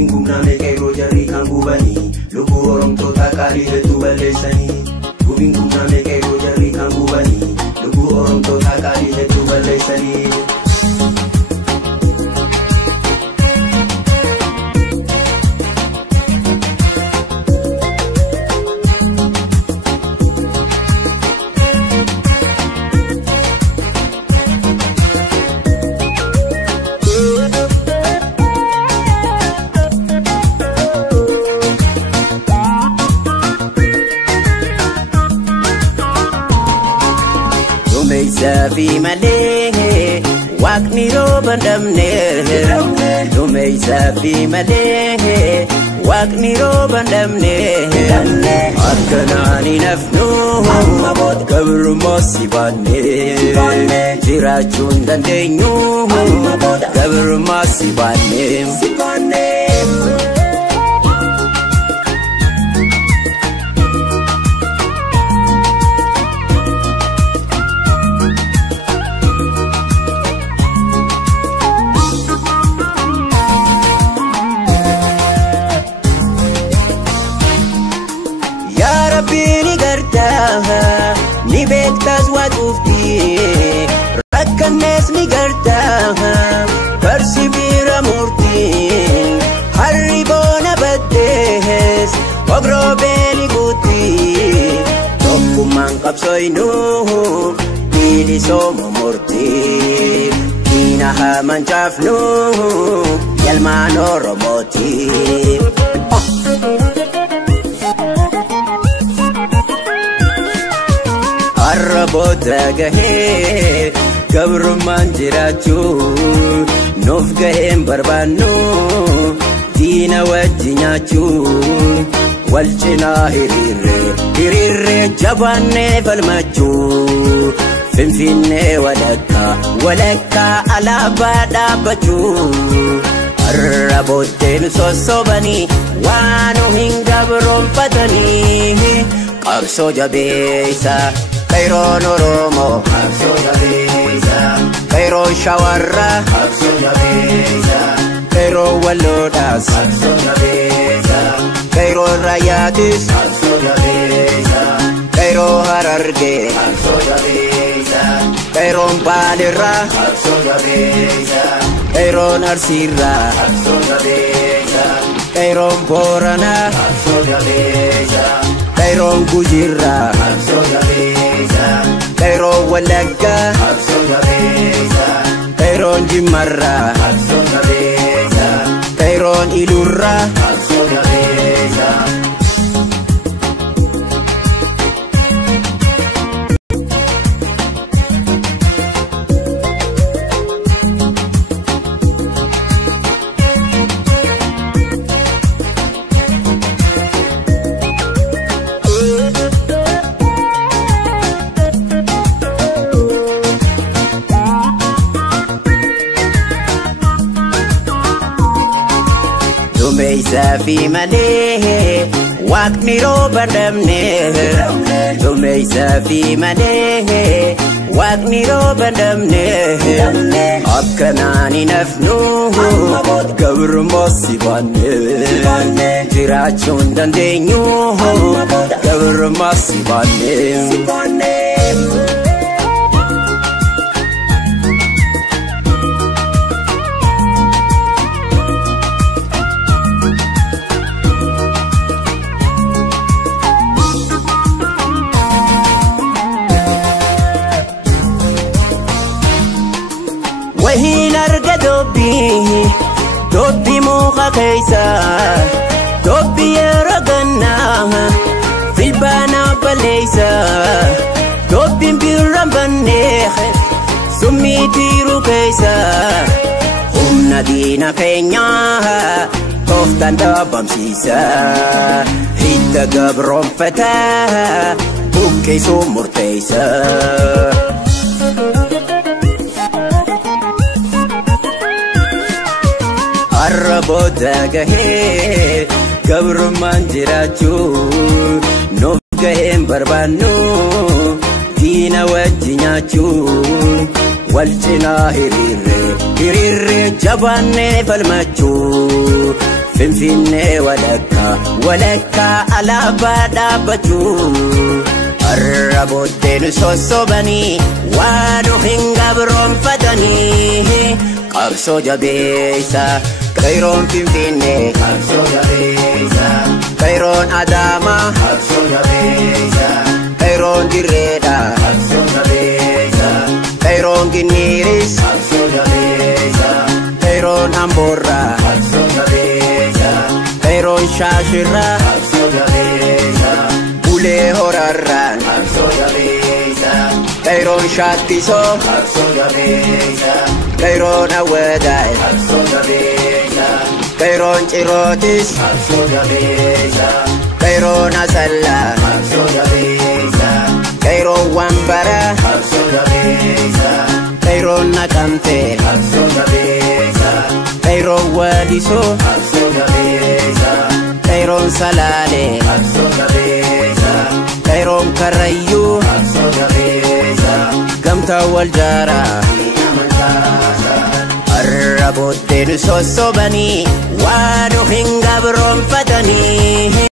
Gubiin gumnaame qeerroo jarrii kan gubanii lubbuu oromtoota qaalii hedduu balleessanii. Gubiin gumnaame qeerroo jarrii kan gubanii lubbuu oromtoota qaalii hedduu balleessanii. Fi malee waqni rooba damne dumeessa fi malee waqni rooba damne akkanaan hin hafnu gabrummaa si baanne jiraachuu hin dandeenyu gabrummaa si baanne. Ni beektas waaqufti rakkannees ni garta barsiifira murtiin harri boona baddees obrobee ni guutti tokkummaan qabsooynu bilisooma murtii diina hamancaafnu yalmaan oromooti. Arraboota gahee gabrummaan jiraachuu nuuf gaheen barbaannu diina wajji nyaachuu wal cinaa hiriirree jabaannee falmachuu finfinnee walakkaa alaabaa dhaabbachuu. Arrabootteen sossobanii waan hin gabroonfatanii qabsoo jabeessa. Qeerroon Oromoo qabsoo jabeessa qeerroon Shawarraa qabsoo jabeessa qeerroon Walloodhaas qabsoo jabeessa qeerroon Raayyaatis qabsoo jabeessa qeerroon Harargee qabsoo jabeessa qeerroon Baalirraa qabsoo jabeessa qeerroon Arsiirraa qabsoo jabeessa qeerroon Booranaa qabsoo jabeessa qeerroon Gujiirraa qabsoo jabeessa qeerroon Wallaggaa qabsoo jabeessa qeerroon Jimmarraa qabsoo jabeessa qeerroon Ilurraa qabsoo jabeessa. Dumeessa fi malee waqni rooba damne dumeessa fi malee waqni rooba damne akkanaan hin hafnu gabrummaa si baanne jiraachuu hin dandeenyu gabrummaa si baanne. Wahin arga dobbi muka keessa dobbi yeroo gannaa filbaana balleessa dobbiin birraan bannee summii tiiruu keessa humna diina keenyaa tooftaan dhabamsiisa hidda gabroonfata buqqisuu murteessa. Arraboota gahee gabrummaan jiraachuu nuuf gaheen barbaannu diina wajji nyaachuu wal cinaa hiriirree jabaannee falmachuu Finfinnee walakka alaabaa dhaabbatu har'a booddeen sossobanii waan hin gabroonfatanii qabsoo jabeessa Kairoon Finfinnee qabsoo jabeessa Kairoon Adaamaa qabsoo jabeessa Kairoon Dirreedha qabsoo jabeessa Kairoon Ginniiris qabsoo jabeessa Kairoon Amboorraa qabsoo jabeessa Kairoon Shaashirraa qabsoo jabeessa Bulee Horarraan qabsoo jabeessa Kairoon Shaattisoo qabsoo jabeessa Kairoon Awwadaay qabsoo jabeessa Kairoon Cirootis qabsoo jabeessa Kairoon Asallaa qabsoo jabeessa Kairoon Wambara qabsoo jabeessa Kairoon Naqamtee qabsoo jabeessa Kairoon Walisoo qabsoo jabeessa Kairoon Salaalee qabsoo jabeessa Kairoon Karrayyuu qabsoo jabeessa Gamtaa Waljaaraa har'a booddeen sossobanii waan hin gabroonfatanii